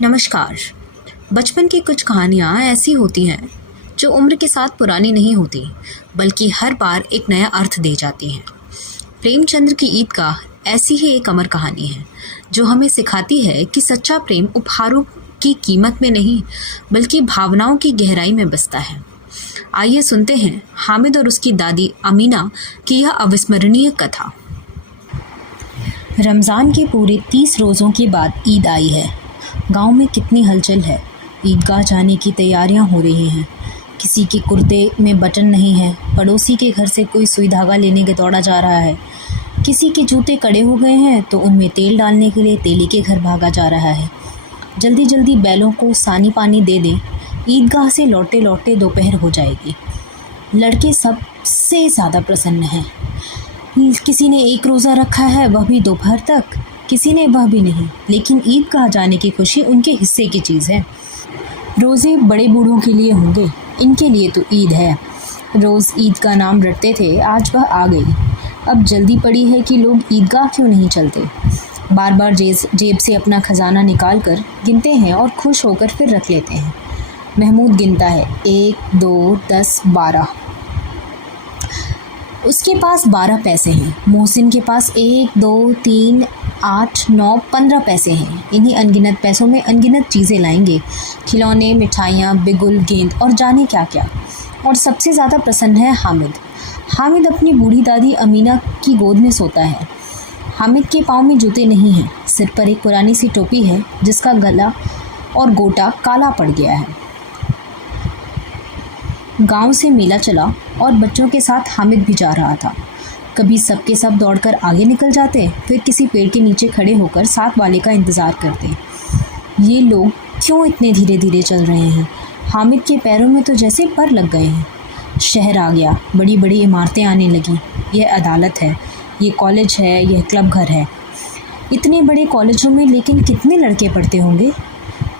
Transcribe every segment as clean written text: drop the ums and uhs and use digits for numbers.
नमस्कार। बचपन की कुछ कहानियाँ ऐसी होती हैं जो उम्र के साथ पुरानी नहीं होती, बल्कि हर बार एक नया अर्थ दे जाती हैं। प्रेमचंद्र की ईदगाह ऐसी ही एक अमर कहानी है जो हमें सिखाती है कि सच्चा प्रेम उपहारों की कीमत में नहीं, बल्कि भावनाओं की गहराई में बसता है। आइए सुनते हैं हामिद और उसकी दादी अमीना की यह अविस्मरणीय कथा। रमज़ान के पूरे 30 रोज़ों के बाद ईद आई है। गांव में कितनी हलचल है। ईदगाह जाने की तैयारियां हो रही हैं। किसी के कुर्ते में बटन नहीं है, पड़ोसी के घर से कोई सुई धागा लेने के दौड़ा जा रहा है। किसी के जूते कड़े हो गए हैं तो उनमें तेल डालने के लिए तेली के घर भागा जा रहा है। जल्दी जल्दी बैलों को सानी पानी दे दें, ईदगाह से लौटते लौटते दोपहर हो जाएगी। लड़के सबसे ज़्यादा प्रसन्न हैं। किसी ने एक रोज़ा रखा है, वह भी दोपहर तक, किसी ने वह भी नहीं, लेकिन ईदगाह जाने की खुशी उनके हिस्से की चीज़ है। रोज़े बड़े बूढ़ों के लिए होंगे, इनके लिए तो ईद है। रोज़ ईद का नाम रटते थे, आज वह आ गई। अब जल्दी पड़ी है कि लोग ईदगाह क्यों नहीं चलते। बार बार जेब से अपना खजाना निकाल कर गिनते हैं और खुश होकर फिर रख लेते हैं। महमूद गिनता है, 1, 2, 10, 12। उसके पास 12 पैसे हैं। मोहसिन के पास 1, 2, 3, 8, 9, 15 पैसे हैं। इन्हीं अनगिनत पैसों में अनगिनत चीज़ें लाएंगे, खिलौने, मिठाइयाँ, बिगुल, गेंद और जाने क्या क्या। और सबसे ज़्यादा प्रसन्न है हामिद। हामिद अपनी बूढ़ी दादी अमीना की गोद में सोता है। हामिद के पाँव में जूते नहीं हैं, सिर पर एक पुरानी सी टोपी है जिसका गला और गोटा काला पड़ गया है। गांव से मेला चला और बच्चों के साथ हामिद भी जा रहा था। कभी सबके सब दौड़कर आगे निकल जाते, फिर किसी पेड़ के नीचे खड़े होकर साथ वाले का इंतज़ार करते। ये लोग क्यों इतने धीरे धीरे चल रहे हैं। हामिद के पैरों में तो जैसे पर लग गए हैं। शहर आ गया, बड़ी बड़ी इमारतें आने लगी। यह अदालत है, ये कॉलेज है, यह क्लब घर है। इतने बड़े कॉलेजों में लेकिन कितने लड़के पढ़ते होंगे।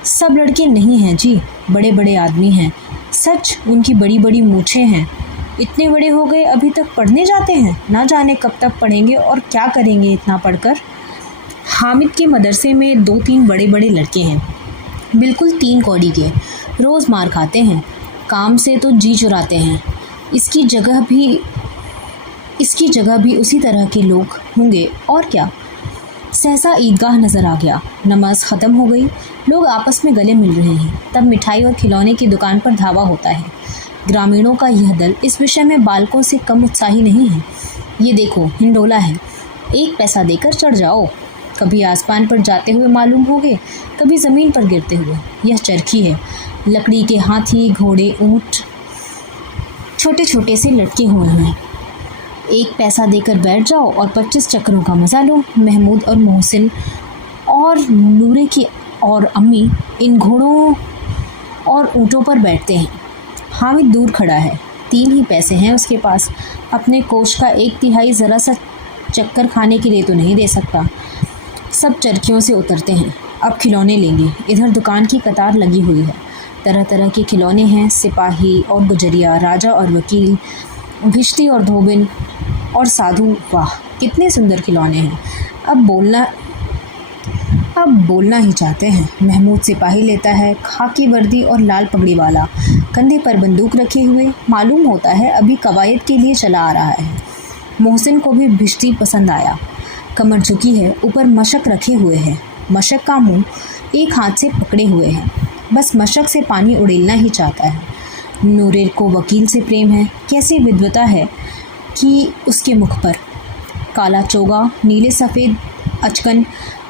सब लड़के नहीं हैं जी, बड़े बड़े आदमी हैं। सच, उनकी बड़ी बड़ी मूछें हैं। इतने बड़े हो गए अभी तक पढ़ने जाते हैं। ना जाने कब तक पढ़ेंगे और क्या करेंगे इतना पढ़कर। हामिद के मदरसे में 2-3 बड़े बड़े लड़के हैं, बिल्कुल 3 कौड़ी के। रोज़ मार खाते हैं, काम से तो जी चुराते हैं। इसकी जगह भी उसी तरह के लोग होंगे और क्या। सहसा ईदगाह नज़र आ गया। नमाज ख़त्म हो गई, लोग आपस में गले मिल रहे हैं। तब मिठाई और खिलौने की दुकान पर धावा होता है। ग्रामीणों का यह दल इस विषय में बालकों से कम उत्साही नहीं है। ये देखो, हिंडोला है, 1 पैसा देकर चढ़ जाओ। कभी आसमान पर जाते हुए मालूम होंगे, कभी ज़मीन पर गिरते हुए। यह चरखी है, लकड़ी के हाथी, घोड़े, ऊँट छोटे छोटे से लटके हुए हैं। 1 पैसा देकर बैठ जाओ और 25 चक्करों का मज़ा लो। महमूद और मोहसिन और नूरे की और अम्मी इन घोड़ों और ऊँटों पर बैठते हैं। हामिद दूर खड़ा है, 3 ही पैसे हैं उसके पास। अपने कोष का 1/3 ज़रा सा चक्कर खाने के लिए तो नहीं दे सकता। सब चरखियों से उतरते हैं, अब खिलौने लेंगे। इधर दुकान की कतार लगी हुई है, तरह तरह के खिलौने हैं। सिपाही और गुजरिया, राजा और वकील, भिश्ती और धोबिन और साधु। वाह, कितने सुंदर खिलौने हैं। अब बोलना ही चाहते हैं। महमूद सिपाही लेता है, खाकी वर्दी और लाल पगड़ी वाला, कंधे पर बंदूक रखे हुए। मालूम होता है अभी कवायद के लिए चला आ रहा है। मोहसिन को भी भिश्ती पसंद आया। कमर झुकी है, ऊपर मशक रखे हुए है। मशक का मुंह एक हाथ से पकड़े हुए है, बस मशक से पानी उड़ेलना ही चाहता है। नूरे को वकील से प्रेम है। कैसी विद्वता है कि उसके मुख पर। काला चोगा, नीले सफ़ेद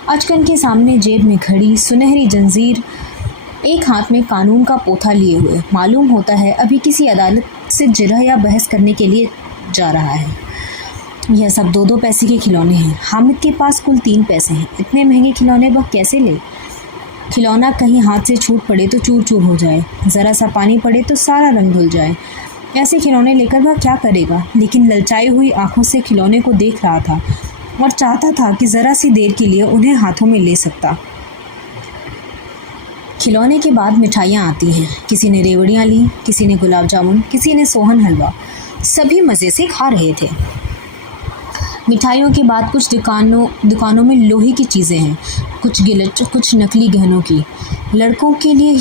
अचकन के सामने जेब में घड़ी, सुनहरी जंजीर, एक हाथ में कानून का पोथा लिए हुए। मालूम होता है अभी किसी अदालत से जिरह या बहस करने के लिए जा रहा है। यह सब 2-2 पैसे के खिलौने हैं। हामिद के पास कुल 3 पैसे हैं। इतने महंगे खिलौने वह कैसे ले। खिलौना कहीं हाथ से छूट पड़े तो चूर चूर हो जाए, ज़रा सा पानी पड़े तो सारा रंग धुल जाए। ऐसे खिलौने लेकर वह क्या करेगा। लेकिन ललचाई हुई आंखों से खिलौने को देख रहा था और चाहता था कि ज़रा सी देर के लिए उन्हें हाथों में ले सकता। खिलौने के बाद मिठाइयाँ आती हैं। किसी ने रेवड़ियाँ ली, किसी ने गुलाब जामुन, किसी ने सोहन हलवा। सभी मज़े से खा रहे थे। मिठाइयों के बाद कुछ दुकानों में लोहे की चीज़ें हैं। कुछ गिलट, कुछ नकली गहनों की। लड़कों के लिए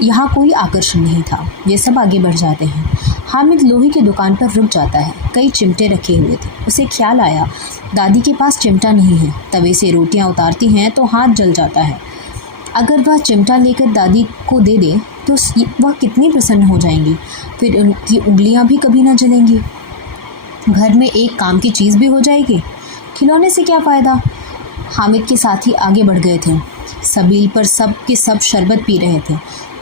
यहाँ कोई आकर्षण नहीं था। ये सब आगे बढ़ जाते हैं। हामिद लोहे की दुकान पर रुक जाता है। कई चिमटे रखे हुए थे। उसे ख्याल आया, दादी के पास चिमटा नहीं है। तवे से रोटियां उतारती हैं तो हाथ जल जाता है। अगर वह चिमटा लेकर दादी को दे दे तो वह कितनी प्रसन्न हो जाएंगी। फिर उनकी उंगलियां भी कभी ना जलेंगी। घर में एक काम की चीज़ भी हो जाएगी। खिलौने से क्या फ़ायदा। हामिद के साथी आगे बढ़ गए थे। सबील पर सब के सब शरबत पी रहे थे।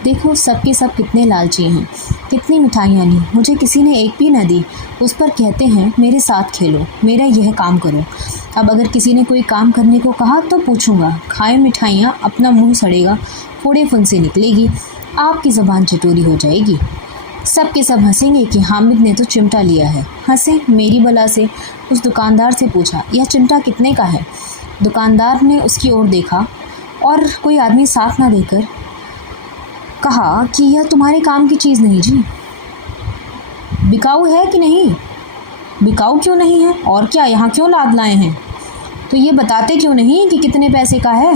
देखो सब के सब कितने लालची हैं। कितनी मिठाइयाँ ली, मुझे किसी ने एक भी न दी। उस पर कहते हैं मेरे साथ खेलो, मेरा यह काम करो। अब अगर किसी ने कोई काम करने को कहा तो पूछूंगा। खाए मिठाइयाँ, अपना मुंह सड़ेगा, फोड़े फुंसी निकलेगी, आपकी ज़बान चटोरी हो जाएगी। सब के सब हंसेंगे कि हामिद ने तो चिमटा लिया है। हंसे मेरी बला से। उस दुकानदार से पूछा, यह चिमटा कितने का है। दुकानदार ने उसकी ओर देखा और कोई आदमी साथ ना देकर कहा कि यह तुम्हारे काम की चीज़ नहीं जी। बिकाऊ है कि नहीं। बिकाऊ क्यों नहीं है, और क्या यहाँ क्यों लाद लाए हैं। तो ये बताते क्यों नहीं कि कितने पैसे का है।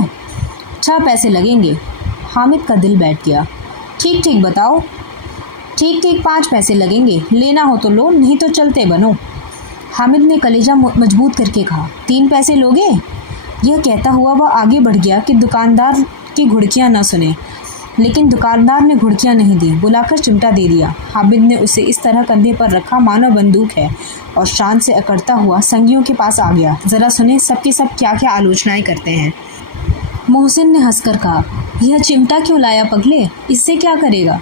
6 पैसे लगेंगे। हामिद का दिल बैठ गया। ठीक ठीक बताओ। ठीक ठीक 5 पैसे लगेंगे। लेना हो तो लो, नहीं तो चलते बनो। हामिद ने कलेजा मजबूत करके कहा, 3 पैसे लोगे। यह कहता हुआ वह आगे बढ़ गया कि दुकानदार की घुड़कियाँ न सुने। लेकिन दुकानदार ने घुड़कियाँ नहीं दी, बुलाकर चिमटा दे दिया। हामिद ने उसे इस तरह कंधे पर रखा मानो बंदूक है और शान से अकड़ता हुआ संगियों के पास आ गया। ज़रा सुने सबके सब क्या क्या आलोचनाएं करते हैं। मोहसिन ने हंसकर कहा, यह चिमटा क्यों लाया पगले, इससे क्या करेगा।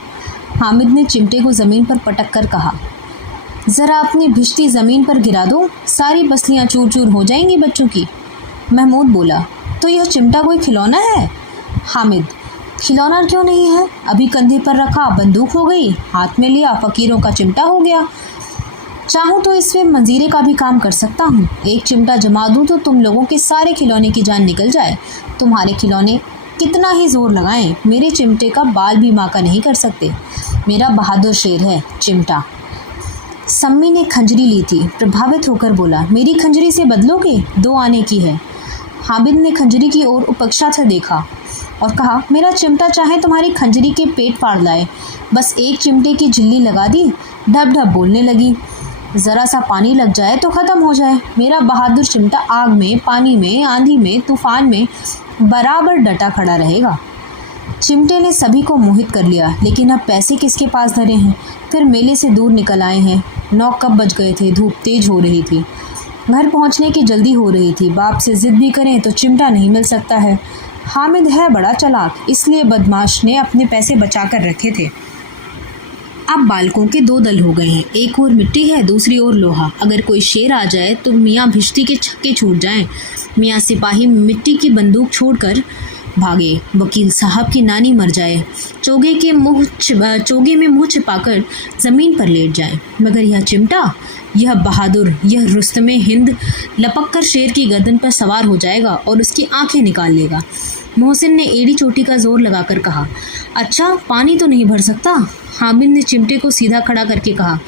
हामिद ने चिमटे को ज़मीन पर पटक कर कहा, ज़रा अपनी भिश्ती ज़मीन पर गिरा दो, सारी पसलियाँ चूर चूर हो जाएंगी बच्चों की। महमूद बोला, तो यह चिमटा कोई खिलौना है। हामिद, खिलौना क्यों नहीं है, अभी कंधे पर रखा बंदूक हो गई, हाथ में लिया फ़कीरों का चिमटा हो गया। चाहूँ तो इसमें मंजीरे का भी काम कर सकता हूँ। एक चिमटा जमा दूँ तो तुम लोगों के सारे खिलौने की जान निकल जाए। तुम्हारे खिलौने कितना ही जोर लगाएं, मेरे चिमटे का बाल भी माका नहीं कर सकते। मेरा बहादुर शेर है चिमटा। सम्मी ने खंजरी ली थी, प्रभावित होकर बोला, मेरी खंजरी से बदलोगे, 2 आने की है। हामिद ने खंजरी की ओर उपेक्षा से देखा और कहा, मेरा चिमटा चाहे तुम्हारी खंजरी के पेट फाड़ लाए। बस एक चिमटे की झिल्ली लगा दी, ढब ढब बोलने लगी। ज़रा सा पानी लग जाए तो ख़त्म हो जाए। मेरा बहादुर चिमटा आग में, पानी में, आंधी में, तूफान में बराबर डटा खड़ा रहेगा। चिमटे ने सभी को मोहित कर लिया, लेकिन अब पैसे किसके पास धरे हैं। फिर मेले से दूर निकल आए हैं। 9 कब बज गए थे, धूप तेज हो रही थी, घर पहुंचने की जल्दी हो रही थी। बाप से जिद भी करें तो चिमटा नहीं मिल सकता है। हामिद है बड़ा चालाक, इसलिए बदमाश ने अपने पैसे बचा कर रखे थे। अब बालकों के 2 दल हो गए हैं, एक ओर मिट्टी है, दूसरी ओर लोहा। अगर कोई शेर आ जाए तो मियाँ भिश्ती के छक्के छूट जाएं। मियाँ सिपाही मिट्टी की बंदूक छोड़कर भागे, वकील साहब की नानी मर जाए, चोगे में मुंह छिपाकर ज़मीन पर लेट जाए। मगर यह चिमटा, यह बहादुर, यह रुस्तमे हिंद लपक कर शेर की गर्दन पर सवार हो जाएगा और उसकी आंखें निकाल लेगा। मोहसिन ने एड़ी चोटी का जोर लगाकर कहा, अच्छा पानी तो नहीं भर सकता। हामिद ने चिमटे को सीधा खड़ा करके कहा,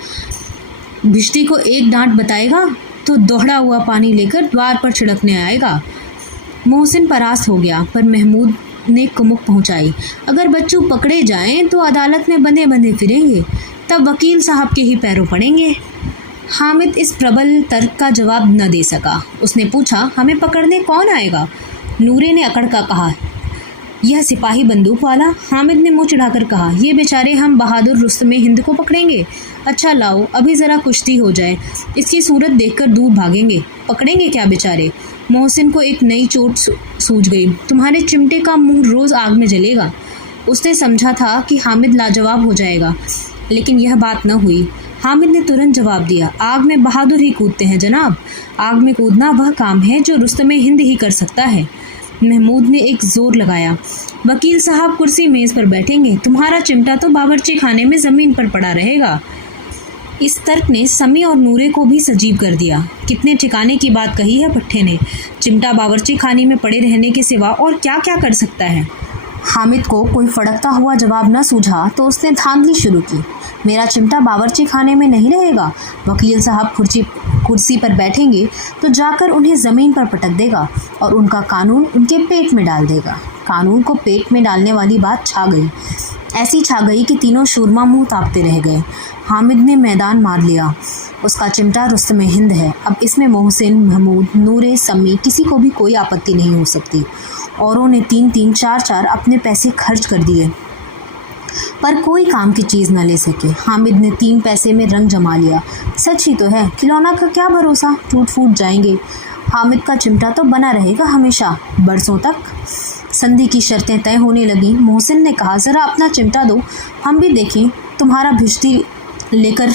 भिश्ती को एक डांट बताएगा तो दोहरा हुआ पानी लेकर द्वार पर छिड़कने आएगा। मोहसिन परास्त हो गया, पर महमूद ने कुमुक पहुंचाई, अगर बच्चों पकड़े जाएं तो अदालत में बंधे बंधे फिरेंगे, तब वकील साहब के ही पैरों पड़ेंगे। हामिद इस प्रबल तर्क का जवाब न दे सका। उसने पूछा, हमें पकड़ने कौन आएगा। नूरे ने अकड़ का कहा, यह सिपाही बंदूक वाला। हामिद ने मुंह चिढ़ाकर कहा, ये बेचारे हम बहादुर रुस्तमे हिंद को पकड़ेंगे। अच्छा लाओ, अभी ज़रा कुश्ती हो जाए, इसकी सूरत देखकर दूर भागेंगे। पकड़ेंगे क्या बेचारे। मोहसिन को एक नई चोट सूझ गई, तुम्हारे चिमटे का मुंह रोज़ आग में जलेगा। उसने समझा था कि हामिद लाजवाब हो जाएगा, लेकिन यह बात न हुई। हामिद ने तुरंत जवाब दिया, आग में बहादुर ही कूदते हैं जनाब। आग में कूदना वह काम है जो रुस्तमे हिंद ही कर सकता है। महमूद ने एक जोर लगाया, वकील साहब कुर्सी मेज़ पर बैठेंगे, तुम्हारा चिमटा तो बावर्ची खाने में ज़मीन पर पड़ा रहेगा। इस तर्क ने समी और नूरे को भी सजीव कर दिया। कितने ठिकाने की बात कही है पट्टे ने। चिमटा बावर्ची खाने में पड़े रहने के सिवा और क्या क्या कर सकता है। हामिद को कोई फड़कता हुआ जवाब न सूझा तो उसने धांधली शुरू की, मेरा चिमटा बावर्ची खाने में नहीं रहेगा। वकील साहब कुर्सी पर बैठेंगे तो जाकर उन्हें ज़मीन पर पटक देगा और उनका कानून उनके पेट में डाल देगा। कानून को पेट में डालने वाली बात छा गई, ऐसी छा गई कि तीनों शूरमा मुंह ताकते रह गए। हामिद ने मैदान मार लिया। उसका चिमटा रुस्तम हिंद है। अब इसमें मोहसिन, महमूद, नूरे, सम्मी किसी को भी कोई आपत्ति नहीं हो सकती। औरों ने 3-3, 4-4 अपने पैसे खर्च कर दिए पर कोई काम की चीज़ न ले सके। हामिद ने 3 पैसे में रंग जमा लिया। सच ही तो है, खिलौना का क्या भरोसा, टूट फूट जाएंगे। हामिद का चिमटा तो बना रहेगा हमेशा, बरसों तक। संधि की शर्तें तय होने लगी। मोहसिन ने कहा, ज़रा अपना चिमटा दो, हम भी देखें। तुम्हारा भिश्ती लेकर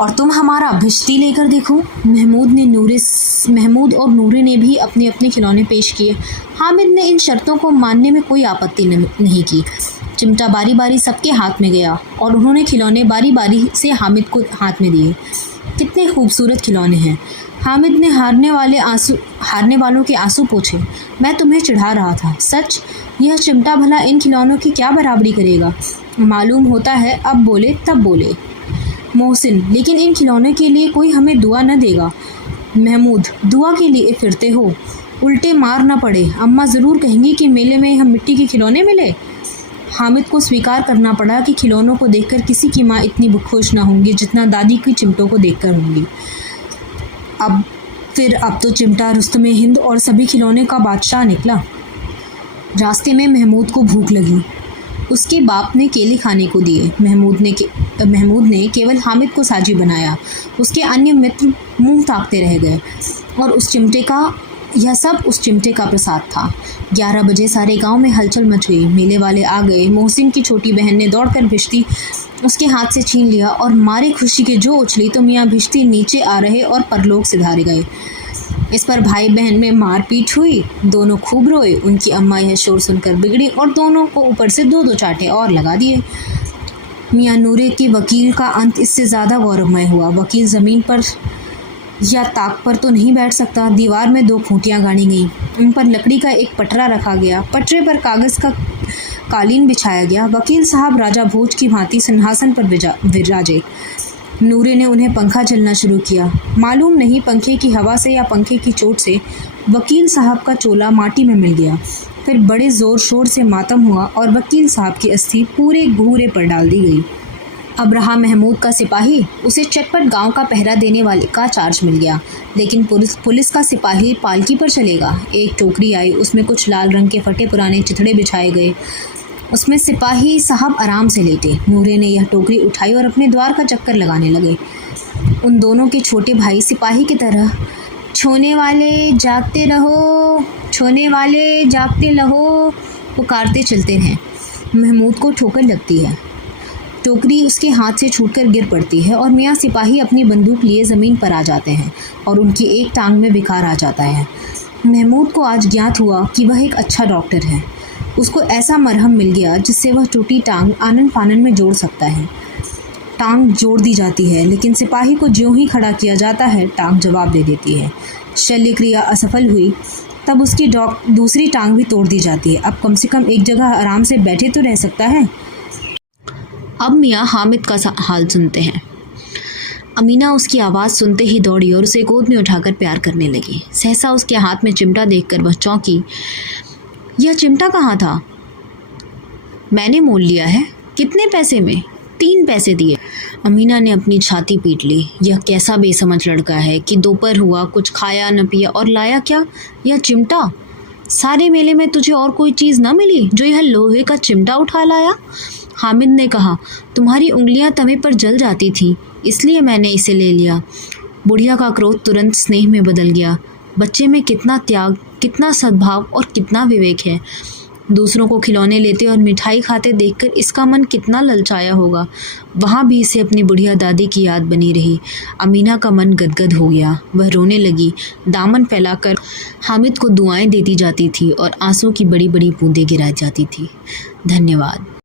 और तुम हमारा भिश्ती लेकर देखो। महमूद और नूरे ने भी अपने अपने खिलौने पेश किए। हामिद ने इन शर्तों को मानने में कोई आपत्ति नहीं की। चिमटा बारी बारी सबके हाथ में गया और उन्होंने खिलौने बारी बारी से हामिद को हाथ में दिए। कितने खूबसूरत खिलौने हैं। हामिद ने हारने वालों के आंसू पोंछे। मैं तुम्हें चिढ़ा रहा था, सच। यह चिमटा भला इन खिलौनों की क्या बराबरी करेगा। मालूम होता है अब बोले तब बोले। मोहसिन, लेकिन इन खिलौनों के लिए कोई हमें दुआ न देगा। महमूद, दुआ के लिए फिरते हो, उल्टे मार न पड़े। अम्मा ज़रूर कहेंगी कि मेले में हम मिट्टी के खिलौने मिले। हामिद को स्वीकार करना पड़ा कि खिलौनों को देखकर किसी की माँ इतनी खुश ना होंगी जितना दादी की चिमटों को देखकर होंगी। अब तो चिमटा रुस्तम हिंद और सभी खिलौने का बादशाह निकला। रास्ते में महमूद को भूख लगी। उसके बाप ने केले खाने को दिए। महमूद ने केवल हामिद को साजी बनाया। उसके अन्य मित्र मुंह ताकते रह गए और यह सब उस चिमटे का प्रसाद था। 11 बजे सारे गांव में हलचल मच गई। मेले वाले आ गए। मोहसिन की छोटी बहन ने दौड़कर भिश्ती उसके हाथ से छीन लिया और मारे खुशी के जो उछली तो मियाँ भिश्ती नीचे आ रहे और परलोक सिधारे गए। इस पर भाई बहन में मारपीट हुई। दोनों खूब रोए। उनकी अम्मा यह शोर सुनकर बिगड़ी और दोनों को ऊपर से 2-2 चांटे और लगा दिए। मियाँ नूरे के वकील का अंत इससे ज़्यादा गौरवमय हुआ। वकील ज़मीन पर या ताक पर तो नहीं बैठ सकता। दीवार में 2 खूंटियाँ गाड़ी गईं। उन पर लकड़ी का एक पटरा रखा गया। पटरे पर कागज़ का कालीन बिछाया गया। वकील साहब राजा भोज की भांति सिंहासन पर विराजे। नूरे ने उन्हें पंखा चलना शुरू किया। मालूम नहीं पंखे की हवा से या पंखे की चोट से वकील साहब का चोला माटी में मिल गया। फिर बड़े ज़ोर शोर से मातम हुआ और वकील साहब की अस्थि पूरे घूरे पर डाल दी गई। अब रहा महमूद का सिपाही। उसे चटपट गांव का पहरा देने वाले का चार्ज मिल गया। लेकिन पुलिस का सिपाही पालकी पर चलेगा। एक टोकरी आई, उसमें कुछ लाल रंग के फटे पुराने चिथड़े बिछाए गए। उसमें सिपाही साहब आराम से लेटे। नूरे ने यह टोकरी उठाई और अपने द्वार का चक्कर लगाने लगे। उन दोनों के छोटे भाई सिपाही की तरह छोने वाले जागते रहो, छोने वाले जागते रहो पुकारते चलते हैं। महमूद को ठोकर लगती है। टोकरी उसके हाथ से छूटकर गिर पड़ती है और मियाँ सिपाही अपनी बंदूक लिए ज़मीन पर आ जाते हैं और उनकी एक टांग में विकार आ जाता है। महमूद को आज ज्ञात हुआ कि वह एक अच्छा डॉक्टर है। उसको ऐसा मरहम मिल गया जिससे वह टूटी टांग आनन फानन में जोड़ सकता है। टांग जोड़ दी जाती है, लेकिन सिपाही को ज्यों ही खड़ा किया जाता है टांग जवाब दे देती है। शल्य क्रिया असफल हुई तब उसकी दूसरी टांग भी तोड़ दी जाती है। अब कम से कम एक जगह आराम से बैठे तो रह सकता है। अब मियाँ हामिद का हाल सुनते हैं। अमीना उसकी आवाज़ सुनते ही दौड़ी और उसे गोद में उठाकर प्यार करने लगी। सहसा उसके हाथ में चिमटा देखकर वह चौंकी। यह चिमटा कहाँ था? मैंने मोल लिया है। कितने पैसे में? 3 पैसे दिए। अमीना ने अपनी छाती पीट ली। यह कैसा बेसमझ लड़का है कि दोपहर हुआ, कुछ खाया न पिया और लाया क्या? यह चिमटा। सारे मेले में तुझे और कोई चीज़ न मिली जो यह लोहे का चिमटा उठा लाया? हामिद ने कहा, तुम्हारी उंगलियां तवे पर जल जाती थीं, इसलिए मैंने इसे ले लिया। बुढ़िया का क्रोध तुरंत स्नेह में बदल गया। बच्चे में कितना त्याग, कितना सद्भाव और कितना विवेक है। दूसरों को खिलौने लेते और मिठाई खाते देखकर इसका मन कितना ललचाया होगा। वहाँ भी इसे अपनी बुढ़िया दादी की याद बनी रही। अमीना का मन गदगद हो गया। वह रोने लगी। दामन फैलाकर हामिद को दुआएं देती जाती थी और आंसू की बड़ी बड़ी बूंदें गिराई जाती थी। धन्यवाद।